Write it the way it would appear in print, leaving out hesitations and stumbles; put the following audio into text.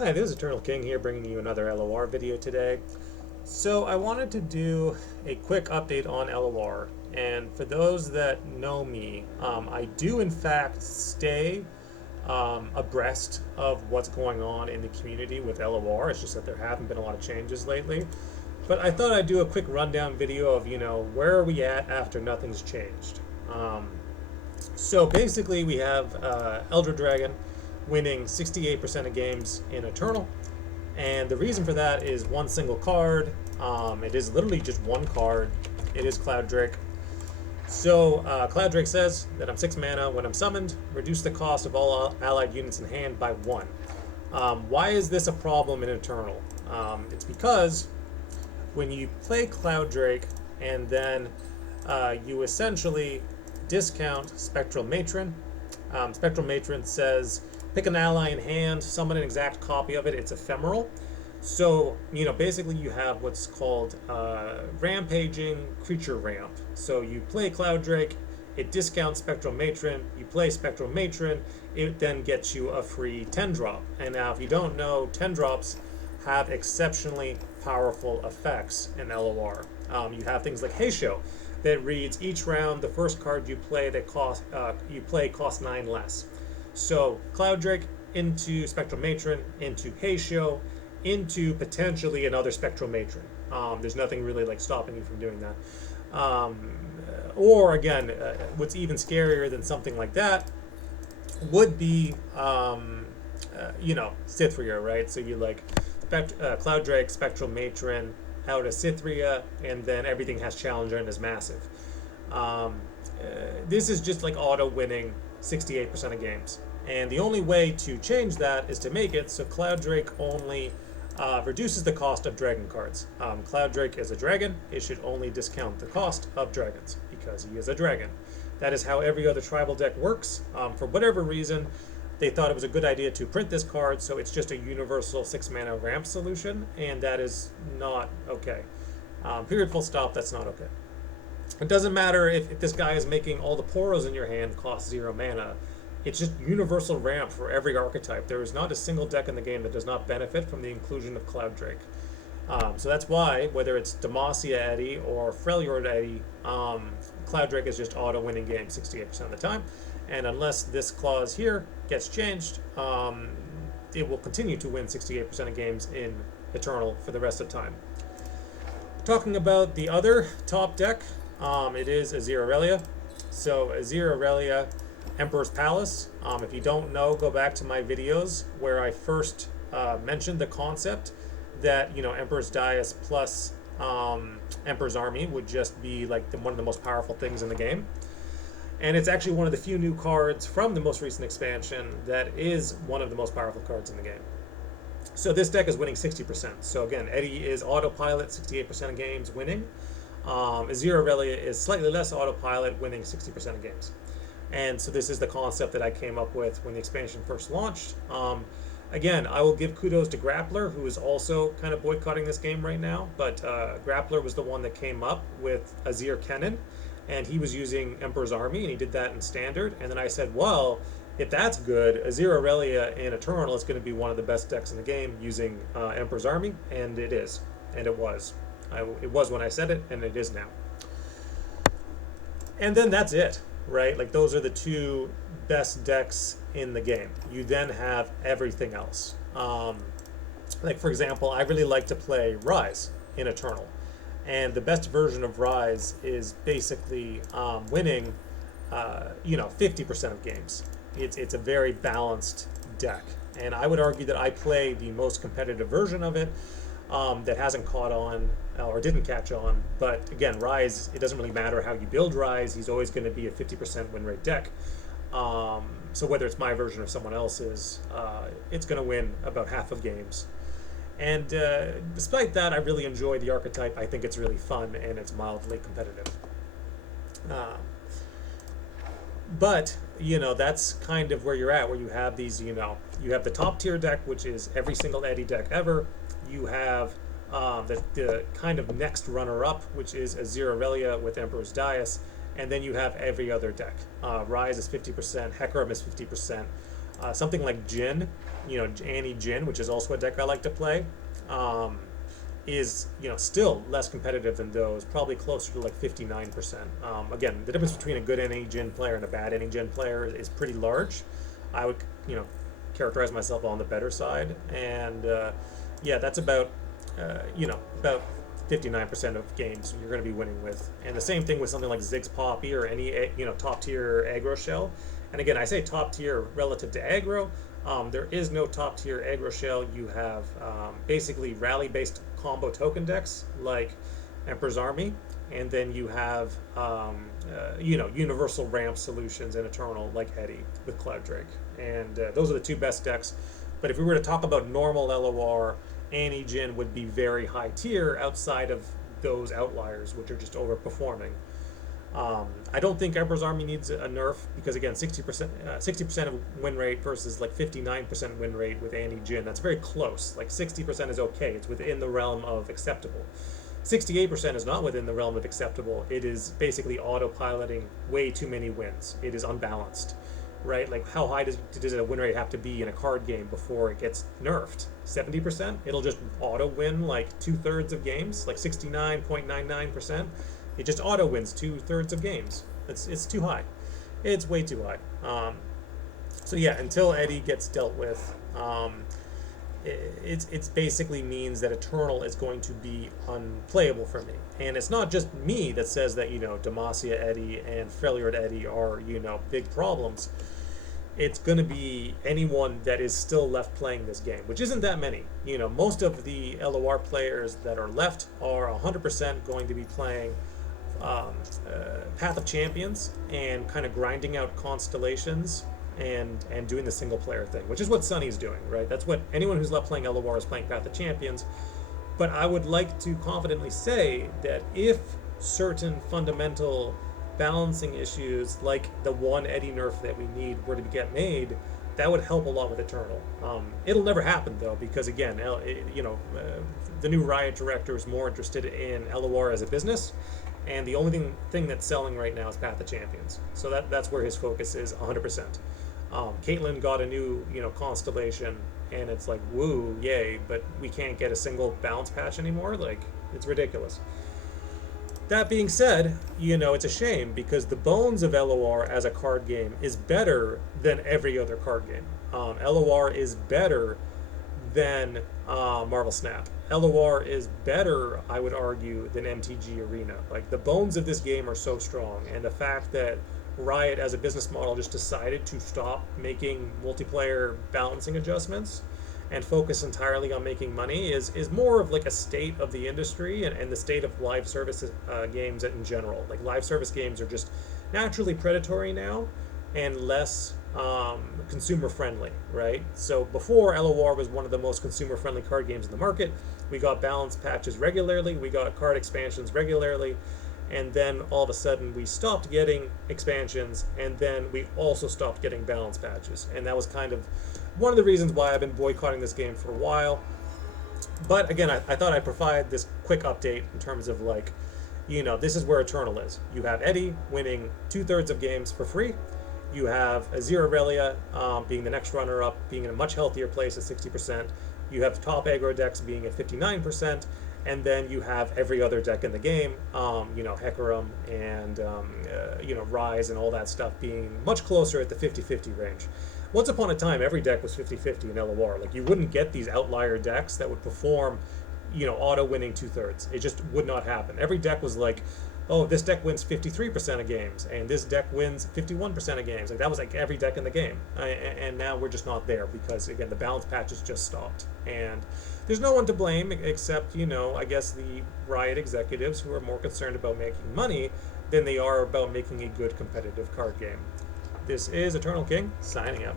Hi, this is Eternal King here bringing you another LOR video today. So I wanted to do a quick update on LOR, and for those that know me, I do in fact stay abreast of what's going on in the community with LOR. It's just that there haven't been a lot of changes lately. But I thought I'd do a quick rundown video of, where are we at after nothing's changed. So basically we have Elder Dragon winning 68% of games in Eternal. And the reason for that is one single card. It is literally just one card. It is Cloud Drake. So Cloud Drake says that I'm 6 mana when I'm summoned. Reduce the cost of all allied units in hand by 1. Why is this a problem in Eternal? It's because when you play Cloud Drake and then you essentially discount Spectral Matron. Spectral Matron says pick an ally in hand, summon an exact copy of it. It's ephemeral. So, basically you have what's called rampaging creature ramp. So you play Cloud Drake, it discounts Spectral Matron, you play Spectral Matron, it then gets you a free 10 drop. And now if you don't know, 10 drops have exceptionally powerful effects in LOR. You have things like Hey Show that reads each round the first card you play that costs 9 less. So Cloud Drake into Spectral Matron, into Hey Show, into potentially another Spectral Matron. There's nothing really like stopping you from doing that. Or again, what's even scarier than something like that would be, Cythria, right? So you like Cloud Drake, Spectral Matron, out of Cythria, and then everything has Challenger and is massive. This is just like auto winning 68% of games. And the only way to change that is to make it so Cloud Drake only reduces the cost of dragon cards. Cloud Drake is a dragon. It should only discount the cost of dragons because he is a dragon. That is how every other tribal deck works. For whatever reason, they thought it was a good idea to print this card, so it's just a universal 6 mana ramp solution, and that is not okay. Period, full stop, that's not okay. It doesn't matter if this guy is making all the Poros in your hand cost 0 mana. It's just universal ramp for every archetype. There is not a single deck in the game that does not benefit from the inclusion of Cloud Drake. So that's why, whether it's Demacia Eddy or Freljord Eddy, Cloud Drake is just auto-winning games 68% of the time. And unless this clause here gets changed, it will continue to win 68% of games in Eternal for the rest of time. Talking about the other top deck, it is Azir Aurelia. So Azir Aurelia, Emperor's Palace. If you don't know, go back to my videos where I first mentioned the concept that Emperor's Dais plus Emperor's Army would just be like one of the most powerful things in the game. And it's actually one of the few new cards from the most recent expansion that is one of the most powerful cards in the game. So this deck is winning 60%. So again, Eddy is autopilot, 68% of games winning. Azir Aurelia is slightly less autopilot, winning 60% of games. And so this is the concept that I came up with when the expansion first launched. Again, I will give kudos to Grappler, who is also kind of boycotting this game right now. But Grappler was the one that came up with Azir Kennen, and he was using Emperor's Army, and he did that in Standard. And then I said, well, if that's good, Azir Aurelia in Eternal is going to be one of the best decks in the game using Emperor's Army, and it is. And it was. It was when I said it, and it is now. And then that's it, right? Like, those are the two best decks in the game. You then have everything else. Like, for example, I really like to play Rise in Eternal. And the best version of Rise is basically winning, 50% of games. It's a very balanced deck. And I would argue that I play the most competitive version of it that hasn't caught on or didn't catch on. But again, Rise, it doesn't really matter how you build Rise. He's always going to be a 50% win rate deck. So whether it's my version or someone else's, it's going to win about half of games. And despite that, I really enjoy the archetype. I think it's really fun and it's mildly competitive. But, that's kind of where you're at, where you have these, you have the top tier deck, which is every single Eddy deck ever. You have the kind of next runner-up, which is Azir Aurelia with Emperor's Dais. And then you have every other deck. Rise is 50%, Hecarim is 50%. Something like Jhin Annie Jin, which is also a deck I like to play, um, is still less competitive than those, probably closer to like 59%. Again, the difference between a good Annie Jin player and a bad Annie Jin player is pretty large. I would characterize myself on the better side, and yeah, that's about 59% of games you're going to be winning with. And the same thing with something like Ziggs Poppy or any top tier aggro shell. And again, I say top tier relative to aggro. There is no top tier aggro shell. You have basically rally based combo token decks like Emperor's Army, and then you have universal ramp solutions in Eternal like Eddie with Cloud Drake, and those are the two best decks. But if we were to talk about normal LOR, Annie Jin would be very high tier outside of those outliers, which are just overperforming. I don't think Emperor's Army needs a nerf because again, 60% of win rate versus like 59% win rate with Annie Jin. That's very close. Like 60% is okay. It's within the realm of acceptable. 68% is not within the realm of acceptable. It is basically autopiloting way too many wins. It is unbalanced, right? Like how high does a win rate have to be in a card game before it gets nerfed? 70%? It'll just auto win like 2/3 of games, like 69.99%. It just auto wins 2/3 of games. It's too high. It's way too high. So yeah, until Eddie gets dealt with, it's basically means that Eternal is going to be unplayable for me. And it's not just me that says that Demacia Eddie and Freljord Eddie are big problems. It's going to be anyone that is still left playing this game, which isn't that many. Most of the LOR players that are left are 100% going to be playing Path of Champions and kind of grinding out constellations and doing the single player thing, which is what Sunny's doing, right? That's what anyone who's left playing LOR is playing Path of Champions. But I would like to confidently say that if certain fundamental balancing issues like the one Eddie nerf that we need were to get made, that would help a lot with Eternal. It'll never happen though, because again, the new Riot director is more interested in LOR as a business, and the only thing that's selling right now is Path of Champions. So that's where his focus is 100%. Caitlyn got a new constellation, and it's like woo, yay, but we can't get a single balance patch anymore. Like, it's ridiculous. That being said, it's a shame because the bones of LOR as a card game is better than every other card game. LOR is better than Marvel Snap. LOR is better, I would argue, than MTG Arena. Like, the bones of this game are so strong, and the fact that Riot as a business model just decided to stop making multiplayer balancing adjustments and focus entirely on making money is more of like a state of the industry and the state of live service games in general. Like, live service games are just naturally predatory now and less consumer friendly, right? So before, LOR was one of the most consumer friendly card games in the market. We got balance patches regularly, we got card expansions regularly, and then all of a sudden we stopped getting expansions, and then we also stopped getting balance patches. And that was kind of one of the reasons why I've been boycotting this game for a while. But again, I thought I'd provide this quick update in terms of like, this is where Eternal is. You have Eddie winning 2/3 of games for free. You have Azir Aurelia being the next runner-up, being in a much healthier place at 60%. You have top aggro decks being at 59%. And then you have every other deck in the game, Hecarim and, Rise and all that stuff being much closer at the 50-50 range. Once upon a time, every deck was 50-50 in LOR. Like, you wouldn't get these outlier decks that would perform, auto-winning 2/3. It just would not happen. Every deck was like, oh, this deck wins 53% of games, and this deck wins 51% of games. Like, that was like every deck in the game. And now we're just not there because, again, the balance patches just stopped. And there's no one to blame except, I guess the Riot executives who are more concerned about making money than they are about making a good competitive card game. This is Eternal King, signing out.